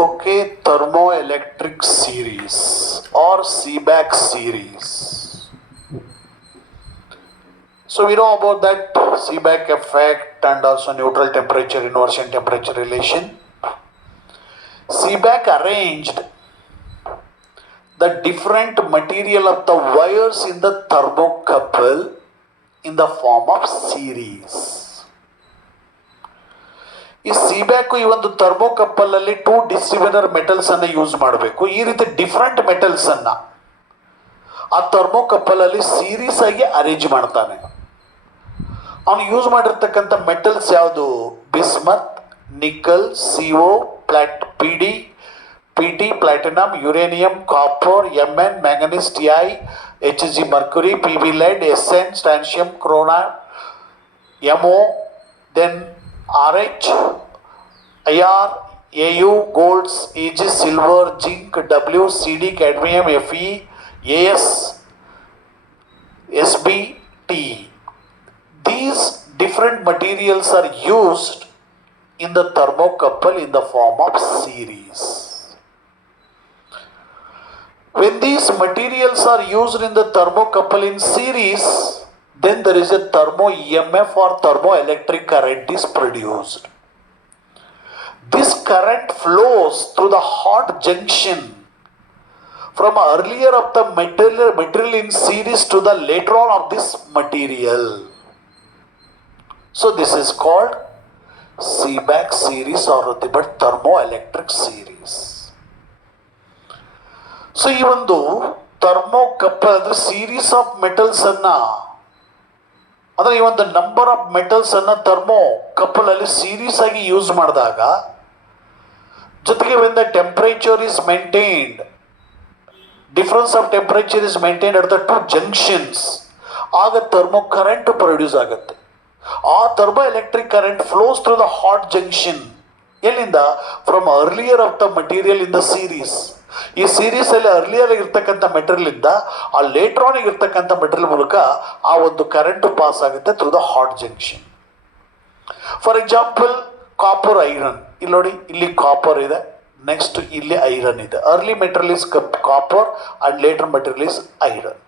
Okay, thermoelectric series or Seebeck series. So we know about that Seebeck effect and also neutral temperature inversion temperature relation. Seebeck arranged the different material of the wires in the thermocouple in the form of series. ಈ ಸೀಬ್ಯಾಕು ಈ ಒಂದು ಥರ್ಮೋಕಪ್ಪಲ್ ಅಲ್ಲಿ 2 dissimilar metals ಅನ್ನ use ಮಾಡಬೇಕು. ಈ ರೀತಿ different metals ಅನ್ನ ಆ ಥರ್ಮೋಕಪ್ಪಲ್ ಅಲ್ಲಿ ಸೀರೀಸ್ ಆಗಿ ಅರೇಂಜ್ ಮಾಡ್ತಾನೆ. ಅವನು ಯೂಸ್ ಮಾಡಿರ್ತಕ್ಕಂಥ ಮೆಟಲ್ಸ್ ಯಾವುದು? Bismuth, nickel, CO, PT, platinum, uranium, copper, Mn, manganese, Ti, Hg, Mercury, Pb, lead, Sn, ಸ್ಟ್ರಾನ್ಸಿಯಂ, ಕ್ರೋನಾನ್, Mo, then RH, IR, Au, golds, Ag, silver, zinc, W, Cd, cadmium, Fe, As, Sb, T. These different materials are used in the thermocouple in the form of series. When these materials are used in the thermocouple in series, then there is a thermo EMF or thermoelectric current is produced. This current flows through the hot junction from earlier of the material in series to the later on of this material. So this is called Seebeck series or but thermoelectric series. So ಈ ಒಂದು thermocouple ಅಂದ್ರೆ series of metals ಅನ್ನ ಅಂದರೆ ಈ ಒಂದು number of metals ಅನ್ನ thermocouple ಅಲ್ಲಿ series ಆಗಿ ಯೂಸ್ ಮಾಡಿದಾಗ ಜೊತೆಗೆ when the temperature is maintained, difference of temperature is maintained at the 2 junctions, ಆಗ ಥರ್ಮೋ ಕರೆಂಟ್ ಪ್ರೊಡ್ಯೂಸ್ ಆಗುತ್ತೆ. ಆ thermo electric current flows through the hot junction. ಎಲ್ಲಿಂದ? From earlier of the material in the series. ಈ series ಅಲ್ಲಿ earlier ಇರ್ತಕ್ಕಂಥ material ಇಂದ ಆ ಲೇಟ್ರಾನ್ ಇರ್ತಕ್ಕಂಥ ಮೆಟೀರಿಯಲ್ ಮೂಲಕ ಆ ಒಂದು ಕರೆಂಟ್ ಪಾಸ್ ಆಗುತ್ತೆ through the hot junction. For example copper iron, ಇಲ್ಲಿ ನೋಡಿ, ಇಲ್ಲಿ ಕಾಪರ್ ಇದೆ, ನೆಕ್ಸ್ಟ್ ಇಲ್ಲಿ ಐರನ್ ಇದೆ. Early material is copper and later material is iron.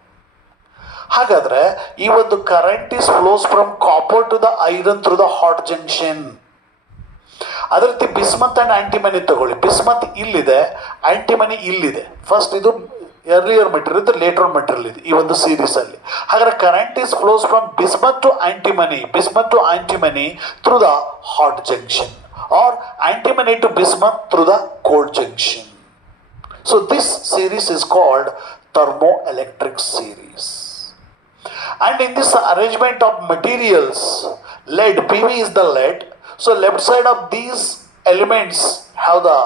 ಹಾಗಾದ್ರೆ ಈ ಒಂದು current is flows from copper to the iron through the hot junction. ಅದೇ ರೀತಿ ಬಿಸ್ಮತ್ ಅಂಡ್ ಆಂಟಿಮನಿ ತಗೊಳ್ಳಿ. ಬಿಸ್ಮತ್ ಇಲ್ಲಿದೆ, ಆಂಟಿಮನಿ ಇಲ್ಲಿದೆ. ಫಸ್ಟ್ ಇದು ಎರ್ಲಿಯರ್ ಮೆಟೀರಿಯಲ್, ಇದು ಲೇಟರ್ ಮೆಟೀರಿಯಲ್ ಇದೆ ಈ ಒಂದು ಸೀರೀಸ್ ಅಲ್ಲಿ. ಹಾಗಾದ್ರೆ current is flows from bismuth to antimony through the hot junction or antimony to bismuth through the cold junction. So this series is called thermoelectric series. And in this arrangement of materials, lead, PV is the lead. So left side of these elements have the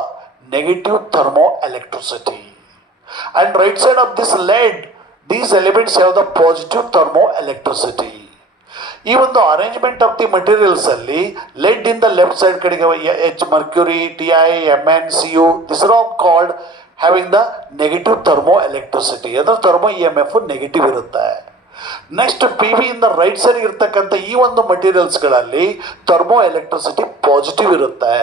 negative thermoelectricity, and right side of this lead, these elements have the positive thermoelectricity. ಈ ಒಂದು arrangement of the materials ಅಲ್ಲಿ lead in the left side ಕಡೆಗೆ H, mercury, Ti, Mn, Co, this are all called having the negative thermoelectricity. ಅದರ thermo EMF negative ಇರುತ್ತೆ. Next PV ಇಂದ right side ಇರ್ತಕ್ಕಂಥ ಈ ಒಂದು ಮಟೀರಿಯಲ್ಸ್ಗಳಲ್ಲಿ ಥರ್ಮೋ ಎಲೆಕ್ಟ್ರಿಸಿಟಿ ಪಾಸಿಟಿವ್ ಇರುತ್ತೆ.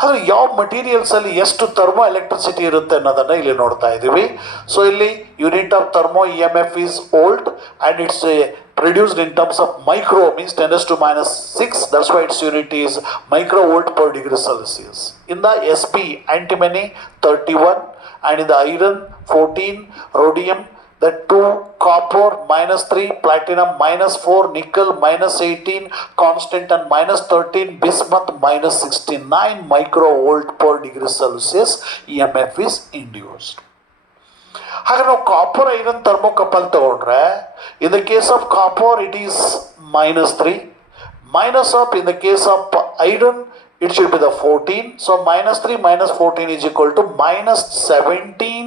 ಹಾಗೆ ಯಾವ ಮಟೀರಿಯಲ್ಸ್ ಅಲ್ಲಿ ಎಷ್ಟು ಥರ್ಮೋ ಎಲೆಕ್ಟ್ರಿಸಿಟಿ ಇರುತ್ತೆ ಅನ್ನೋದನ್ನ ಇಲ್ಲಿ ನೋಡ್ತಾ ಇದ್ದೀವಿ. ಸೊ ಇಲ್ಲಿ unit of thermo EMF is volt and it's produced in terms of micro, means 10⁻⁶. That's why its unit is microvolt per degree Celsius. In the Sp, antimony 31, and in the iron 14, rhodium the 2, copper -3, platinum -4, nickel -18, constant and -13, bismuth -69 microvolt per degree Celsius EMF is induced. ಹಾಗೆ ನಾವು copper iron thermocouple ತಗೊಂಡ್ರೆ in the case of copper it is -3, minus of, in the case of iron it should be the 14. So -3 - 14 is equal to -17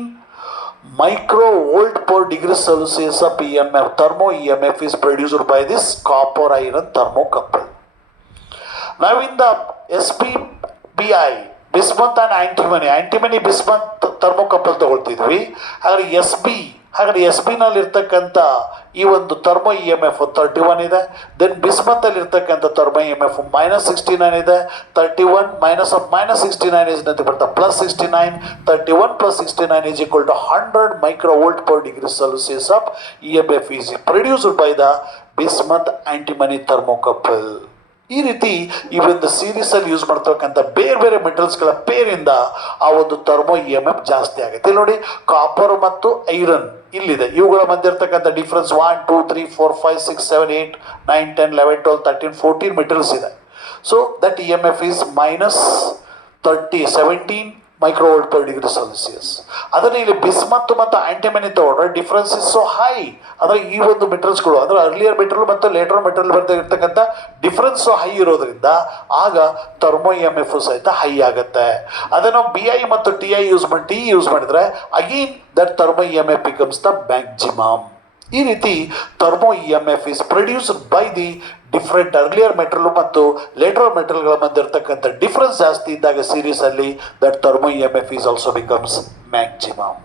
microvolt per degree Celsius of EMF, thermo EMF is produced by this copper iron thermocouple. Now in the SPBI, bismuth and antimony bismuth thermocouple ತಗೊಳ್ತಿದ್ವಿ. ಹಾಗಾದ್ರೆ SB ಹಾಗಾದ್ರೆ S ಬಿನಲ್ಲಿ ಇರ್ತಕ್ಕಂಥ ಈ ಒಂದು thermo E M F 31 ಇದೆ. Then ಬಿಸ್ಮತ್ತಲ್ಲಿ ಇರ್ತಕ್ಕಂಥ thermo E M F -69 ಇದೆ. 31 minus of -69 is nothing but plus 69. 31 plus 69 is equal to 100 microvolt per degree Celsius of EMF is produced by the bismuth antimony thermocouple. ಈ ರೀತಿ ಈ ಒಂದು series ಅಲ್ಲಿ use ಮಾಡ್ತಕ್ಕಂಥ ಬೇರೆ ಬೇರೆ ಮೆಟಲ್ಸ್ಗಳ ಪೇರಿಂದ ಆ ಒಂದು ಥರ್ಮೋ ಇ ಎಮ್ ಎಫ್ ಜಾಸ್ತಿ ಆಗುತ್ತೆ. ಇಲ್ಲಿ ನೋಡಿ, ಕಾಪರ್ ಮತ್ತು ಐರನ್ ಇಲ್ಲಿದೆ. ಇವುಗಳ ಮಧ್ಯೆ ಇರ್ತಕ್ಕಂಥ ಡಿಫ್ರೆನ್ಸ್ 1 2 3 4 5 6 7 8 9 10 11 12 13 14 ಮೆಟಲ್ಸ್ ಇದೆ. So that E M F is -17 microvolt per degree Celsius. ಅದನ್ನು ಇಲ್ಲಿ ಬಿಸ್ಮತ್ ಮತ್ತು ಆಂಟಿಮನಿ ತಗೊಂಡ್ರೆ ಡಿಫ್ರೆನ್ಸ್ ಇಸ್ ಸೊ ಹೈ. ಅಂದರೆ ಈ ಒಂದು ಮೆಟಲ್ಸ್ಗಳು ಅಂದರೆ ಅರ್ಲಿಯರ್ ಮೆಟಲ್ ಮತ್ತು ಲೇಟರ್ ಮೆಟಲ್ ಬರ್ತಾ ಇರ್ತಕ್ಕಂಥ ಡಿಫ್ರೆನ್ಸ್ ಹೈ ಇರೋದ್ರಿಂದ ಆಗ ಥರ್ಮೋ ಇ ಎಮ್ ಎಫ್ ಸಹಿತ ಹೈ ಆಗುತ್ತೆ. ಅದನ್ನು ಬಿ ಐ ಮತ್ತು ಟಿ ಐ ಯೂಸ್ ಮಾಡಿದ್ರೆ again that thermo E M F becomes the maximum. ಈ ರೀತಿ thermo E M F is produced by the different earlier metal ಮತ್ತು ಲೇಟರ್ ಮೆಟಲ್ಗಳ ಮಧ್ಯೆ ಇರ್ತಕ್ಕಂಥ ಡಿಫ್ರೆನ್ಸ್ ಜಾಸ್ತಿ ಇದ್ದಾಗ ಸೀರೀಸ್ ಅಲ್ಲಿ that thermo E M F is also becomes maximum.